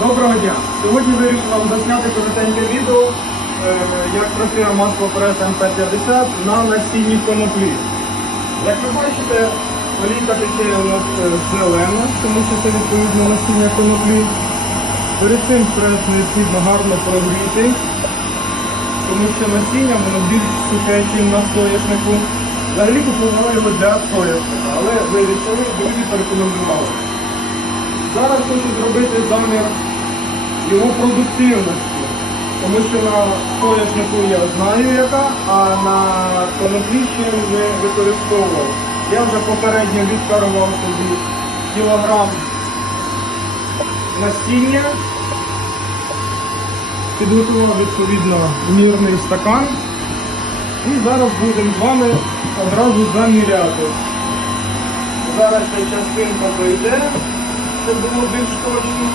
Доброго дня! Сьогодні вирішив вам засняти коротеньке відео, е, як працює масло прес МП50 на насінні коноплі. Як ви бачите, олійка тече у нас е, зелена, тому що це відповідно насіння коноплі. Перед цим прес необхідно гарно прогріти, тому що насіння воно більш сухе, ніж на соняшнику. Взагалі купували його для соняшника, але вирішили, друзі порекомендували. Зараз хочу зробити замір його продуктивності, тому що на соняшнику я знаю яка, а на коноплі ще не використовував. Я вже попередньо відкарував собі кілограм насіння, підготував відповідно мірний стакан. І зараз будемо з вами одразу заміряти. Зараз ця частинка пройде, щоб було більш точно.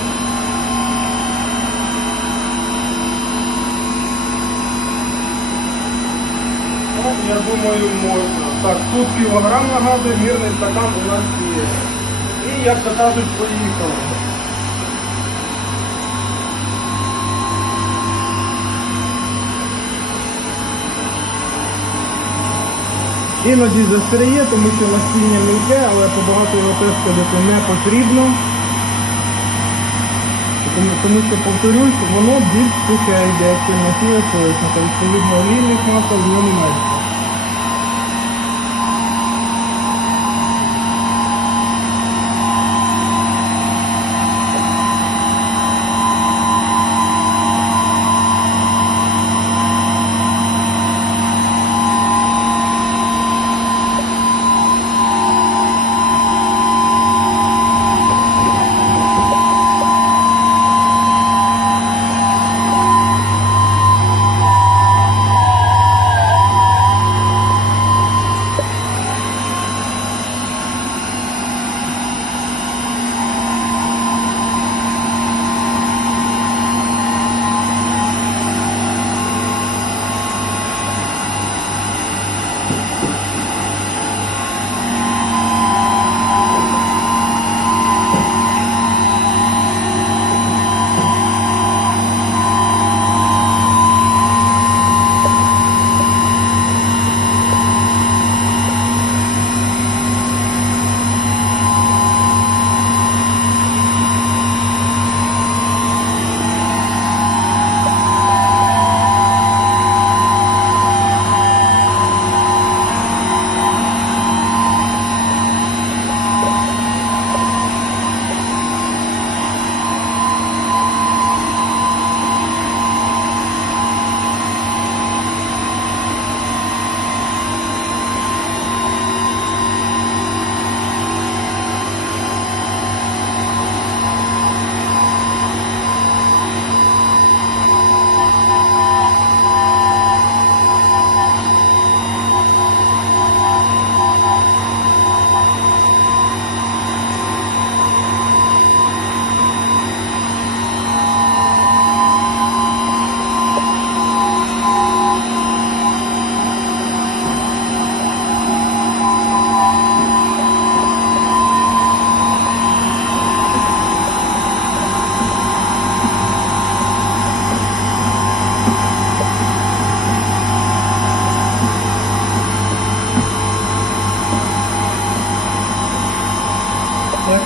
Я думаю, можна. Так, тут кілограм нагадує, мірний стакан у нас є. І, як то кажуть, поїхали. Іноді застряє, тому що насіння мілке, але побагато його теж ходити не потрібно. Тому, тому що, повторюсь, воно більш сухе йде, чим насіння соняшника. Відповідно, олійних масел в ньому менше.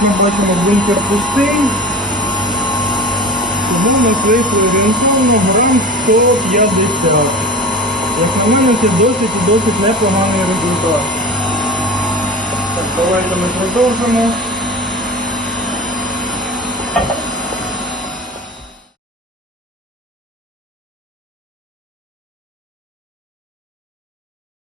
Ми бачимо, бункер пустий. Тому ми вийшли орієнтовно грам 150. Як на мене, це досить і досить непоганий результат. Так, давайте ми продовжимо.